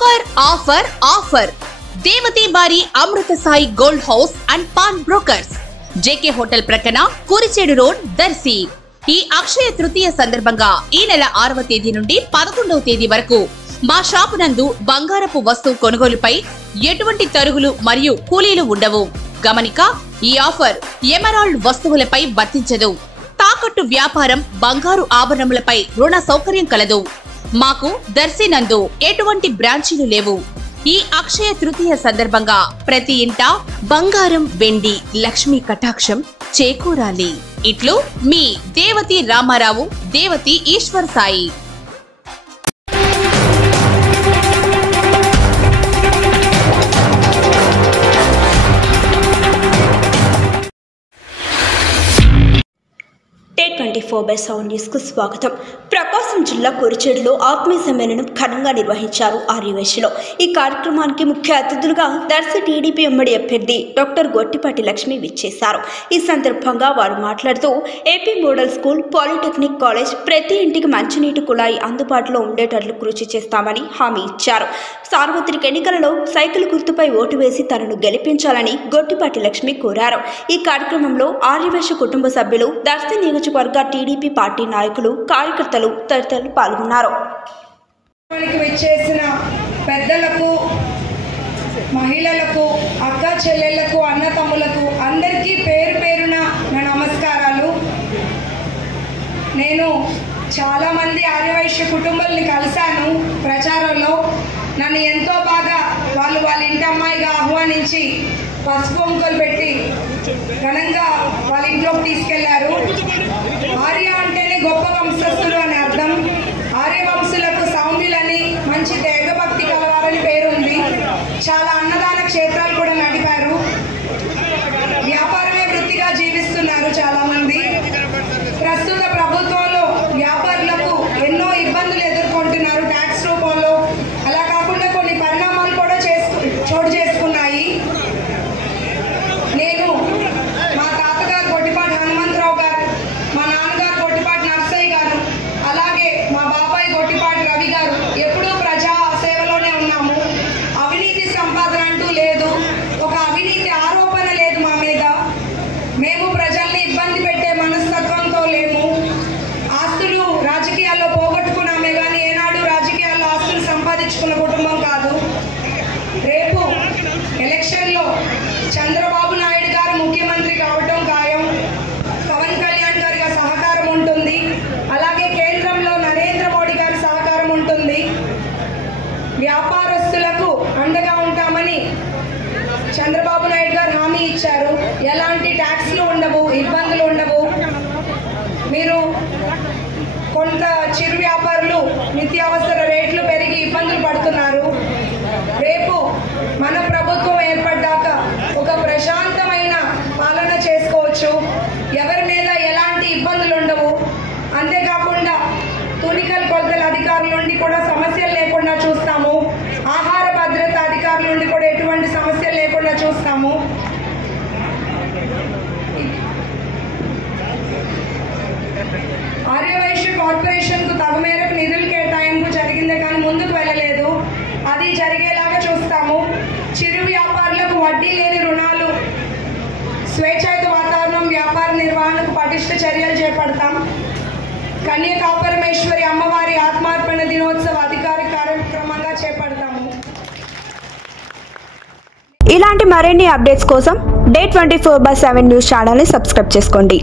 Offer offer offer దేవతి బారి Amrutha Sai gold house and pawn brokers, JK hotel ప్రక్కన Kurichedu road, Darsi. ఈ అక్షయ తృతీయ సందర్భంగా ఈ నెల 6వ తేదీ నుండి 11వ తేదీ వరకు మా షాపు నందు బంగారపు వస్తువు కొనుగోలుపై ఎటువంటి తరుగులు మరియు కూలీలు ఉండవు. గమనిక, ఈ ఆఫర్ ఎమరాల్డ్ వస్తువులపై వర్తించదు. తాకట్టు వ్యాపారం, బంగారు ఆభరణములపై రుణ సౌకర్యం కలదు. మాకు దర్శి నందు ఎటువంటి బ్రాంచీలు లేవు. ఈ అక్షయ తృతీయ సందర్భంగా ప్రతి ఇంట బంగారం, వెండి, లక్ష్మీ కటాక్షం చేకూరాలి. ఇట్లు మీ దేవతి రామారావు, దేవతి ఈశ్వర్ సాయి. T24/7 న్యూస్కు స్వాగతం. ప్రకాశం జిల్లా కురిచేడులో ఆత్మీయ సమ్మేళనం ఘనంగా నిర్వహించారు ఆర్యవైశ్యలో. ఈ కార్యక్రమానికి ముఖ్య అతిథులుగా దర్శి టీడీపీ ఉమ్మడి అభ్యర్థి డాక్టర్ గొట్టిపాటి లక్ష్మి విచ్చేశారు. ఈ సందర్భంగా వారు మాట్లాడుతూ AP model school, polytechnic college, ప్రతి ఇంటికి మంచినీటి కుళాయి అందుబాటులో ఉండేటట్లు కృషి చేస్తామని హామీ ఇచ్చారు. సార్వత్రిక ఎన్నికలలో సైకిల్ గుర్తుపై ఓటు వేసి తనను గెలిపించాలని గొట్టిపాటి లక్ష్మి కోరారు. ఈ కార్యక్రమంలో ఆర్యవైశ్య కుటుంబ సభ్యులు, దర్శి నియోజకవర్గ టీడీపీ పార్టీ నాయకులు, కార్యకర్తలు తదితరులు పాల్గొన్నారు. విచ్చేసిన పెద్దలకు, మహిళలకు, అక్క చెల్లెళ్లకు, అన్నతమ్ములకు అందరికీ పేరు పేరున నా నమస్కారాలు. నేను చాలామంది ఆర్యవైశ్య కుటుంబాలని కలిశాను ప్రచారంలో. నన్ను ఎంతో బాగా వాళ్ళ ఇంటి అమ్మాయిగా ఆహ్వానించి పసుపు కుంకుమలు పెట్టి ఘనంగా వాళ్ళ ఇంట్లోకి తీసుకెళ్లారు. ఆర్య అంటేనే గొప్ప వంశస్థులు అని అర్థం. ఆర్య వంశులకు సౌమ్యులని, మంచి దేవభక్తి కలవారని పేరుంది. చాలా అన్నదాన క్షేత్రాలు కూడా నడిపారు. వ్యాపారమే వృత్తిగా జీవిస్తున్నారు చాలామంది. ప్రస్తుత ప్రభుత్వంలో వ్యాపారులకు ఎన్నో ఇబ్బందులు ఎదుర్కొంటున్నారు ట్యాక్స్ రూపంలో. అలా కాకుండా కొన్ని పరిణామాలు కూడా చోటు చేసుకున్నాయి. నేను మా తాతగారు గొట్టిపాటి హనుమంతరావు గారు, మా నాన్నగారు గొట్టిపాటి నర్సయ్య గారు, అలాగే మా బాబాయ్ గొట్టిపాటి రవి గారు ఎప్పుడూ ప్రజా సేవలోనే ఉన్నాము. అవినీతి సంపాదన అంటూ లేదు, ఒక అవినీతి ఆరోపణ లేదు మా మీద. మేము ప్రజల్ని ఇబ్బంది పెట్టే మనస్తత్వంతో లేము. ఆస్తులు రాజకీయాల్లో పోగొట్టుకున్నామే కానీ ఏనాడు రాజకీయాల్లో ఆస్తులు సంపాదించుకున్న కుటుంబం కాదు. రేపు ఎలక్షన్లో చంద్రబాబు నాయుడు గారు ముఖ్యమంత్రి కావటం ఖాయం. పవన్ కళ్యాణ్ గారి సహకారం ఉంటుంది. అలాగే కేంద్రంలో నరేంద్ర మోడీ గారి సహకారం ఉంటుంది. వ్యాపారస్తులకు అండగా ఉంటామని చంద్రబాబు నాయుడు గారు హామీ ఇచ్చారు. ఎలాంటి ట్యాక్స్లు ఉండవు, ఇబ్బందులు ఉండవు. మీరు కొంత చిరు వ్యాపారులు నిత్యావసర రేట్లు పెరిగి ఇబ్బందులు పడుతున్నారు. రేపు మన ప్రభుత్వం ఏర్పడ్డాక ఒక ప్రశాంతమైన పాలన చేసుకోవచ్చు. ఎవరి మీద ఎలాంటి ఇబ్బందులు ఉండవు. అంతేకాకుండా తునికల్ కొలతల అధికారుల నుండి కూడా సమస్యలు లేకుండా చూస్తాము. ఆహార భద్రత అధికారుల నుండి కూడా ఎటువంటి సమస్యలు లేకుండా చూస్తాము. ఆర్యవైశ్య కార్పొరేషన్కు తగు మేరకు నిధులు కేటాయింపు జరిగిందే కానీ ముందుకు వెళ్ళలేదు. అది జరిగేలాగా చూస్తాము. చిరు వ్యాపారులకు వడ్డీ లేని రుణాలు, స్వేచ్ఛాయుత వాతావరణం, వ్యాపార నిర్వహణకు పటిష్ట చర్యలు చేపడతాం. కన్యకాపరమేశ్వరి అమ్మవారి ఆత్మార్పణ దినోత్సవ అధికారిక కార్యక్రమంగా చేపడతాము. ఇలాంటి మరిన్ని అప్డేట్స్ కోసం T24/7 న్యూస్ ఛానల్ని సబ్స్క్రైబ్ చేసుకోండి.